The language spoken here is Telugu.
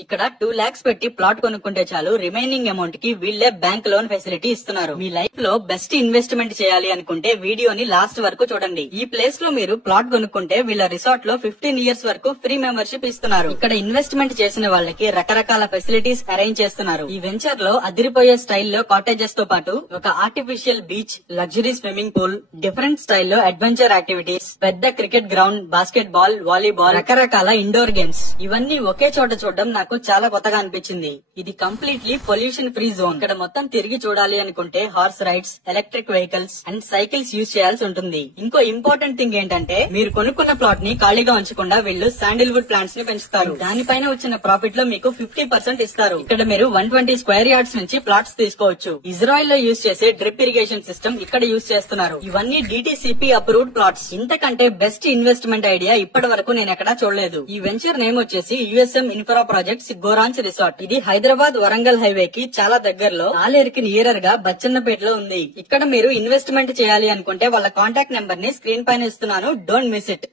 ఇక్కడ 2 lakhs పెట్టి ప్లాట్ కొనుక్కుంటే చాలు, రిమైనింగ్ అమౌంట్ కి వీళ్ళే బ్యాంక్ లోన్ ఫెసిలిటీ ఇస్తున్నారు. మీ లైఫ్ లో బెస్ట్ ఇన్వెస్ట్మెంట్ చేయాలి అనుకుంటే వీడియోని లాస్ట్ వరకు చూడండి. ఈ ప్లేస్ లో మీరు ప్లాట్ కొనుక్కుంటే వీళ్ళ రిసార్ట్ లో 15 years వరకు ఫ్రీ మెంబర్షిప్ ఇస్తున్నారు. ఇక్కడ ఇన్వెస్ట్మెంట్ చేసిన వాళ్ళకి రకరకాల ఫెసిలిటీస్ అరేంజ్ చేస్తున్నారు. ఈ వెంచర్ లో అదిరిపోయే స్టైల్లో కాటేజెస్ తో పాటు ఒక artificial beach, luxury swimming pool, different స్టైల్లో అడ్వెంచర్ యాక్టివిటీస్, పెద్ద cricket ground, basket ball, volleyball, రకరకాల ఇండోర్ గేమ్స్ ఇవన్నీ ఒకే చోట చూడడం నాకు చాలా కొత్తగా అనిపించింది. ఇది కంప్లీట్లీ పొల్యూషన్ ఫ్రీ జోన్. ఇక్కడ మొత్తం తిరిగి చూడాలి అనుకుంటే horse rides, electric vehicles and cycles use చేయాల్సి ఉంటుంది. ఇంకో ఇంపార్టెంట్ థింగ్ ఏంటంటే మీరు కొనుక్కున్న ప్లాట్ ని ఖాళీగా ఉంచకుండా వీళ్ళు శాండిల్వుడ్ ప్లాంట్స్ ని పెంచుతారు. దానిపైన వచ్చిన ప్రాఫిట్ లో మీకు 50% ఇస్తారు. ఇక్కడ మీరు 120 square yards నుంచి ప్లాట్స్ తీసుకోవచ్చు. ఇజ్రాయెల్ లో యూజ్ చేసే డ్రిప్ ఇరిగేషన్ సిస్టమ్ ఇక్కడ యూజ్ చేస్తున్నారు. ఇవన్నీ DTCP అప్రూవ్డ్ ప్లాట్స్. ఇంతకంటే బెస్ట్ ఇన్వెస్ట్మెంట్ ఐడియా ఇప్పటి వరకు నేను ఎక్కడా చూడలేదు. ఈ వెంచర్ నేమ్ వచ్చేసి USM ఇన్ఫ్రా ప్రాజెక్ట్స్ గోరాంచ్ రిసార్ట్. ఇది హైదరాబాద్ వరంగల్ హైవే కి చాలా దగ్గరలో, ఆలేరుకి నియరర్ గా బచ్చన్నపేటలో ఉంది. ఇక్కడ మీరు ఇన్వెస్ట్మెంట్ చేయాలి అనుకుంటే వాళ్ళ కాంటాక్ట్ నెంబర్ ని స్క్రీన్ పైన ఇస్తున్నాను. Don't miss it.